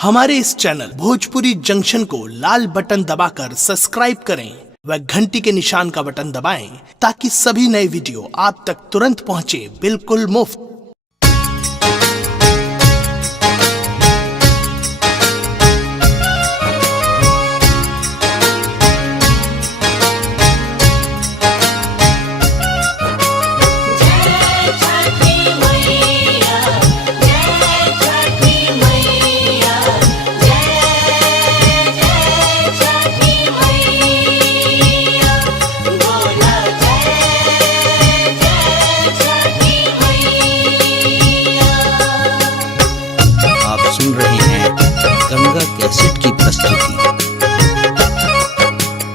हमारे इस channel Bhojpuri junction को लाल button दबाकर सब्सक्राइब करें व घंटी के निशान का बटन दबाएं ताकि सभी नए वीडियो आप तक तुरंत पहुंचे बिल्कुल मुफ्त। सुन रहे हैं गंगा कैसेट की प्रस्तुति।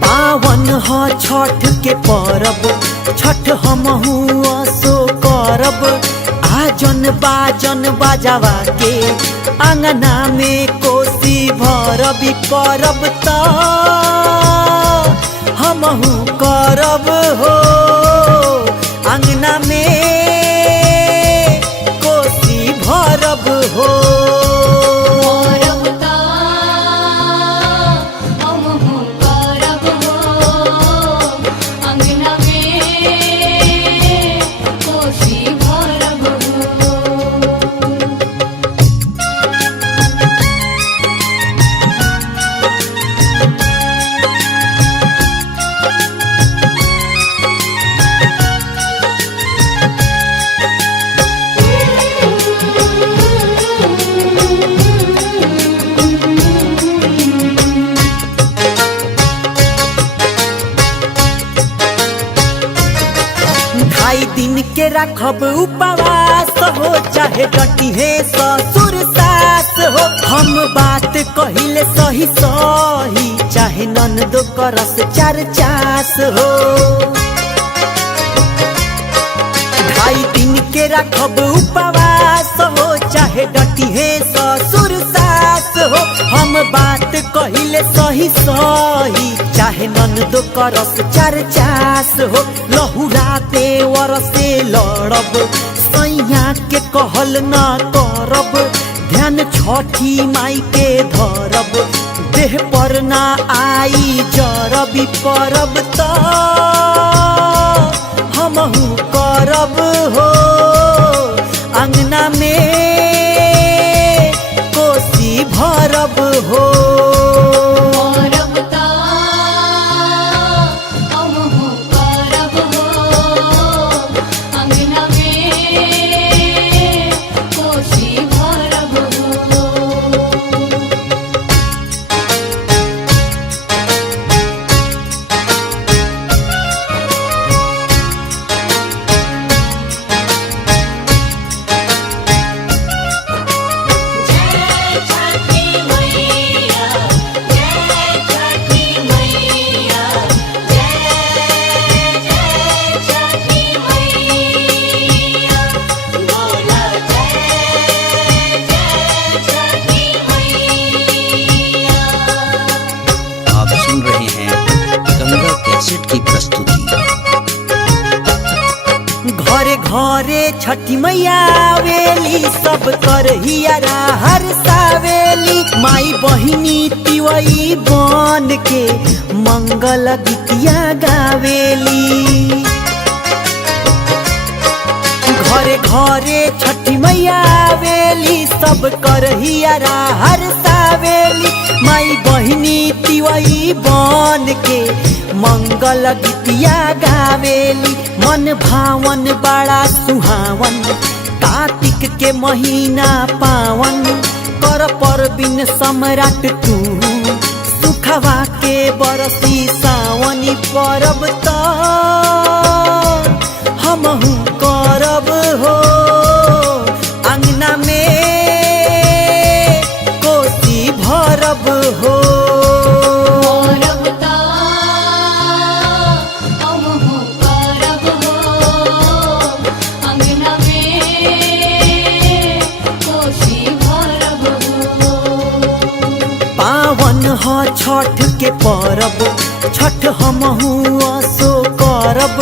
पावन ह छठ के परब, छठ हमहू असो करब। आजन बाजन बाजावा के अंगना में कोसी भरबी परब त हमहू करब हो। अंगना में कोसी भरब हो। ढाई दिन के रखब उपवास हो, चाहे डटी है ससुर सास हो। हम बात कहिले सही सही, चाहे ननदो करस चार चास हो। ढाई दिन के रखब उपवास हो, चाहे डटी है ससुर सास हो। हम बात कहिले सही सही, चाहे ननदो करस चार चास हो। लहुरा देवर से लड़ब, सैया के कहल न करब। ध्यान छठी माई के धरब, देह पर ना आई जरबी परब त हमहू करब हो। अंगना में कोसी भरब हो। सुन रहे हैं गंगा कैसेट की प्रस्तुति। घरे घरे छठी मैया आवेली, सब कर हियरा हर सावेली। माई बहिनी तिवई बन के मंगल गीतिया गावेली। घरे घरे छठी मैया आवेली, सब कर हियरा हर सावेली। माई बहिनी तिवई बन के मंगल गीतिया गावेली। मन भावन बड़ा सुहावन, कार्तिक के महीना पावन। कर पर बिन सम्राट तू, सुखवा के बरसी सावनी परब त हमहू करब हो। अंगना में कोसी भरब हो। पावन ह छठ के परब, छठ हमहू असो करब।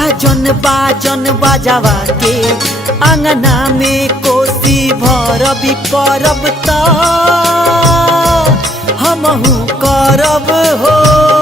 आजन बाजन बाजावा के अंगना में कोसी भरबी परब त हमहू करब हो।